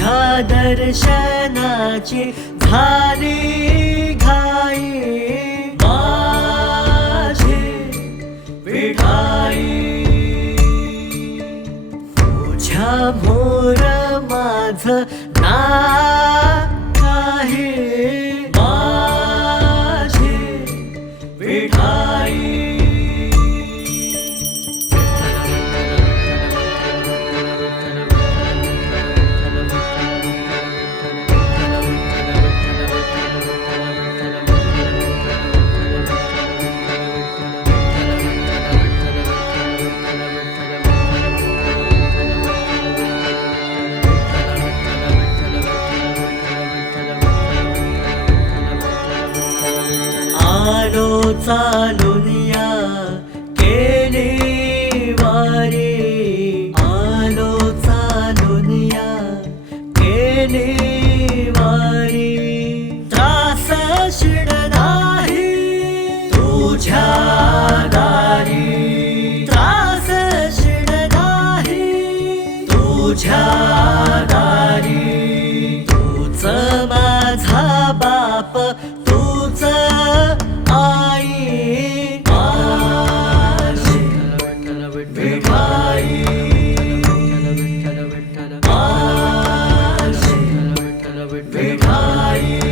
तुझ्या दर्शनाची झाली घाई माझी विठाई तुझ्या मोर माझ नाव आहे माझी विठाई आलो चालून या केली वारी आलो चालून या केली वारी त्रास शिड नाही तुझ्या दारी त्रास शिड नाही तुझ्या दारी तूच माझा बाप तूच आई माझी विठाई माझी विठाई